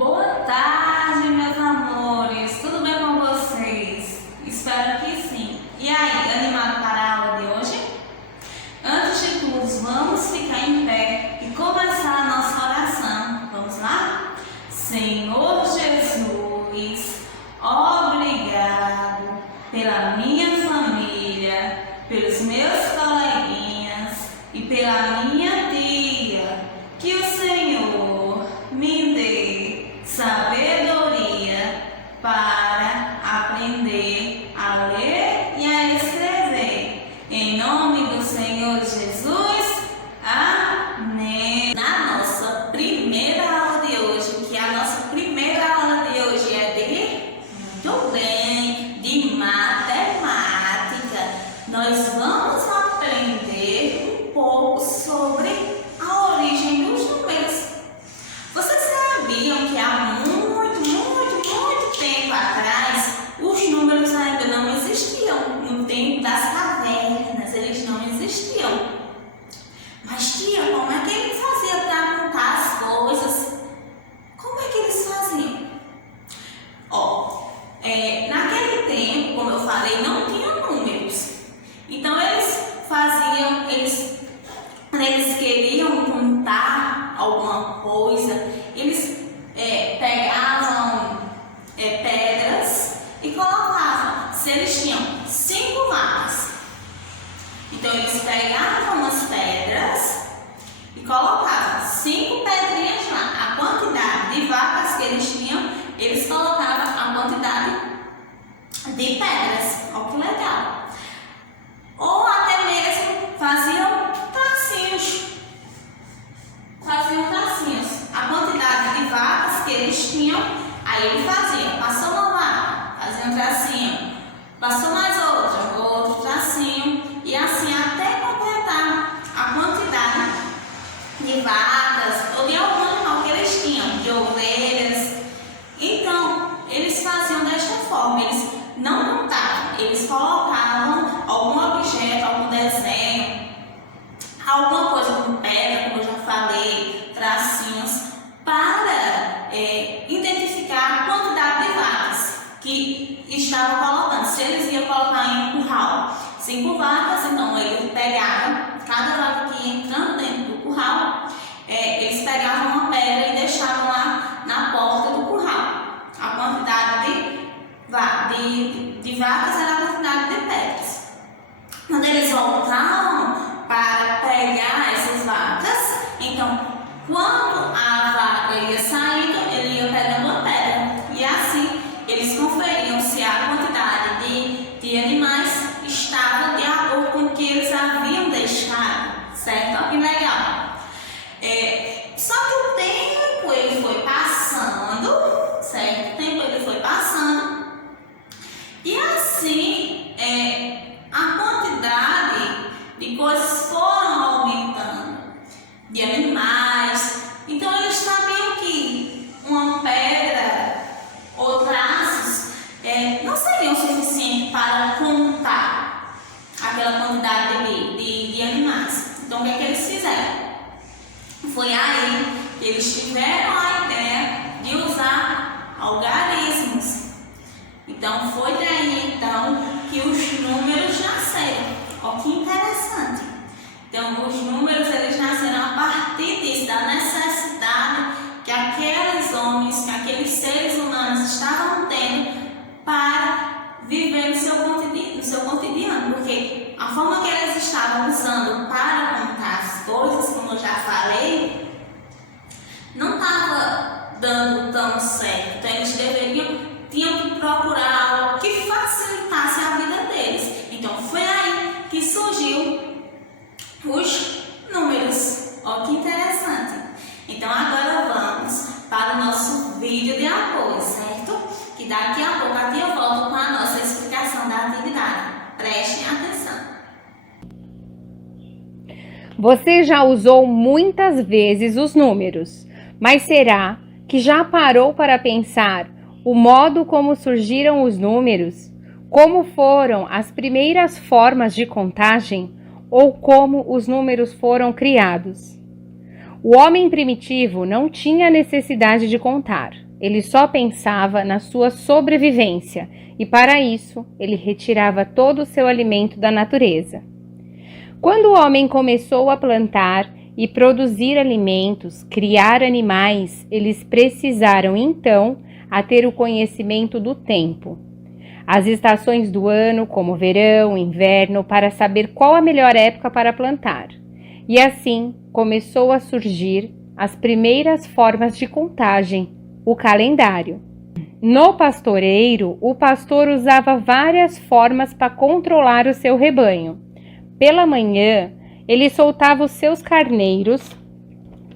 Boa tarde, meus amores. Tudo bem com vocês? Espero que sim. E aí, animado para a aula de hoje? Antes de tudo, vamos ficar em pé e começar a nossa oração. Vamos lá? Senhor Jesus, obrigado pela minha família, pelos meus coleguinhas e pela minha tia. Que o Senhor me dê sabedoria para aprender a ler e a escrever. Em nome do Senhor Jesus, amém. Na nossa primeira aula de hoje, que a nossa primeira aula de hoje é de matemática, nós vamos aprender um pouco sobre a origem dos números. Vocês sabiam que há muito tempo atrás os números ainda não existiam? No tempo das cavernas eles não existiam. Mas tia, como é que ele fazia para contar as coisas? Como é que eles faziam? Naquele tempo, como eu falei, não tinha números. Então quando eles queriam contar alguma coisa, eles pegavam pedras e colocavam. Se eles tinham 5 vacas, então eles pegavam as pedras e colocavam 5 pedrinhas lá. A quantidade de vacas que eles tinham, eles colocavam a quantidade de pedras. Olha que legal. Ou até mesmo faziam tracinhos. A quantidade de vacas que eles tinham, aí ele fazia. Passou uma vaca, fazia um tracinho. Passou mais outra, outro tracinho. E assim até completar a quantidade de vacas ou de algum animal que eles tinham, de ovelhas. Então, eles faziam desta forma. Eles não contavam, eles colocavam algum objeto, algum desenho, alguma coisa com pedra, como eu já falei, tracinhos, para identificar a quantidade de vacas que estavam colocando. Se eles iam colocar em um curral 5 vacas, então eles pegavam cada vaca que ia entrando dentro do curral, eles pegavam uma pedra e deixavam lá na porta do curral. A quantidade de vacas era a quantidade de pedras. Quando eles voltavam para pegar essas vacas, então quando a vaca ia saindo, ele ia pegando uma pedra. E assim eles conferiam se a quantidade de animais estava de acordo com o que eles haviam deixado, certo? Olha que legal. Só que o tempo ele foi passando, certo? O tempo ele foi passando. E assim, a quantidade de coisas foram aumentando, de animais. Então eles sabiam que uma pedra ou traços não seriam suficientes para contar aquela quantidade de animais. Então o que eles fizeram? Foi aí que eles tiveram a ideia de usar algarismos. Então foi daí que os números nasceram. Olha que interessante. Então os números eles nasceram a partir disso, da necessidade que aqueles homens, que aqueles seres humanos estavam tendo para viver no seu cotidiano. Porque a forma que eles estavam usando para contar as coisas, como eu já falei, não estava dando tão certo. Então eles tinham que procurar algo que facilitasse a vida deles. Então foi aí que surgiu os números. Olha que interessante. Então agora vamos para o nosso vídeo de apoio, certo? Que daqui a pouco aqui eu volto com a nossa explicação da atividade. Prestem atenção. Você já usou muitas vezes os números, mas será que já parou para pensar o modo como surgiram os números? Como foram as primeiras formas de contagem ou como os números foram criados? O homem primitivo não tinha necessidade de contar. ele só pensava na sua sobrevivência e, para isso, ele retirava todo o seu alimento da natureza. Quando o homem começou a plantar e produzir alimentos, criar animais, eles precisaram então a ter o conhecimento do tempo, as estações do ano, como verão, inverno, para saber qual a melhor época para plantar. E assim começou a surgir as primeiras formas de contagem, o calendário. No pastoreiro, o pastor usava várias formas para controlar o seu rebanho. Pela manhã, ele soltava os seus carneiros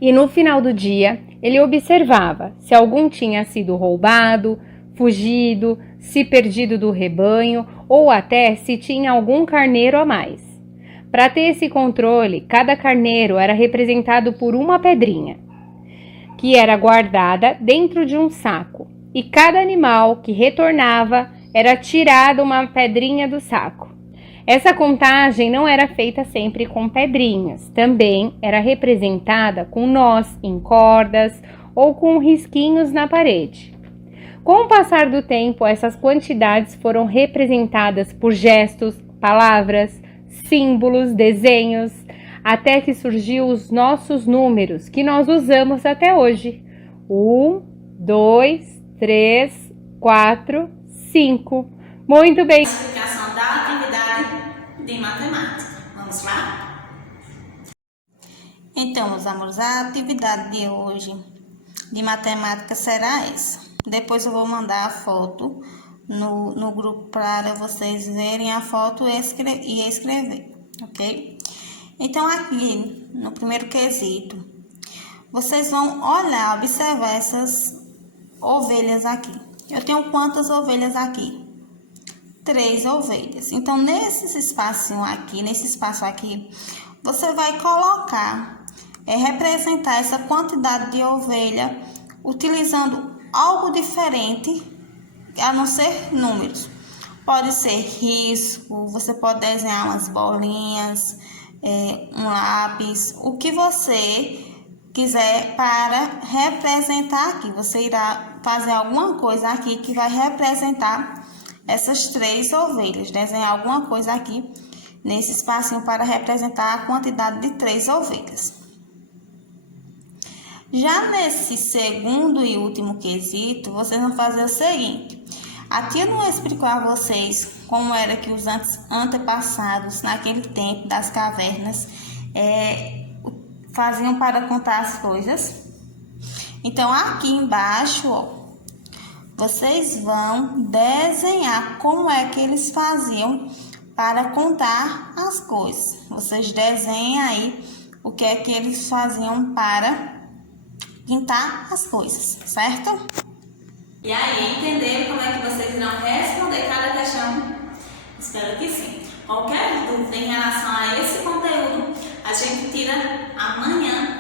e no final do dia, ele observava se algum tinha sido roubado, fugido, se perdido do rebanho ou até se tinha algum carneiro a mais. Para ter esse controle, cada carneiro era representado por uma pedrinha, que era guardada dentro de um saco, e cada animal que retornava era tirado uma pedrinha do saco. Essa contagem não era feita sempre com pedrinhas, também era representada com nós em cordas ou com risquinhos na parede. Com o passar do tempo, essas quantidades foram representadas por gestos, palavras, símbolos, desenhos, até que surgiu os nossos números, que nós usamos até hoje. 1, 2, 3, 4, 5. Muito bem. Explicação da atividade de matemática. Vamos lá? Então, meus amores, a atividade de hoje de matemática será essa. Depois eu vou mandar a foto no grupo para vocês verem a foto e escrever, ok? Então, aqui no primeiro quesito, vocês vão olhar, observar essas ovelhas aqui. Eu tenho quantas ovelhas aqui? 3 ovelhas. Então, nesse espaço aqui, você vai colocar, representar essa quantidade de ovelha utilizando algo diferente, a não ser números. Pode ser risco, você pode desenhar umas bolinhas, um lápis, o que você quiser para representar aqui. Você irá fazer alguma coisa aqui que vai representar essas 3 ovelhas. Desenhar alguma coisa aqui nesse espacinho para representar a quantidade de 3 ovelhas. Já nesse segundo e último quesito, vocês vão fazer o seguinte. A tia não explicou a vocês como era que os antepassados, naquele tempo das cavernas, faziam para contar as coisas. Então, aqui embaixo, ó, vocês vão desenhar como é que eles faziam para contar as coisas. Vocês desenhem aí o que é que eles faziam para contar as coisas, certo? E aí, entenderam como é que vocês irão responder cada questão? Espero que sim. Qualquer dúvida em relação a esse conteúdo, a gente tira amanhã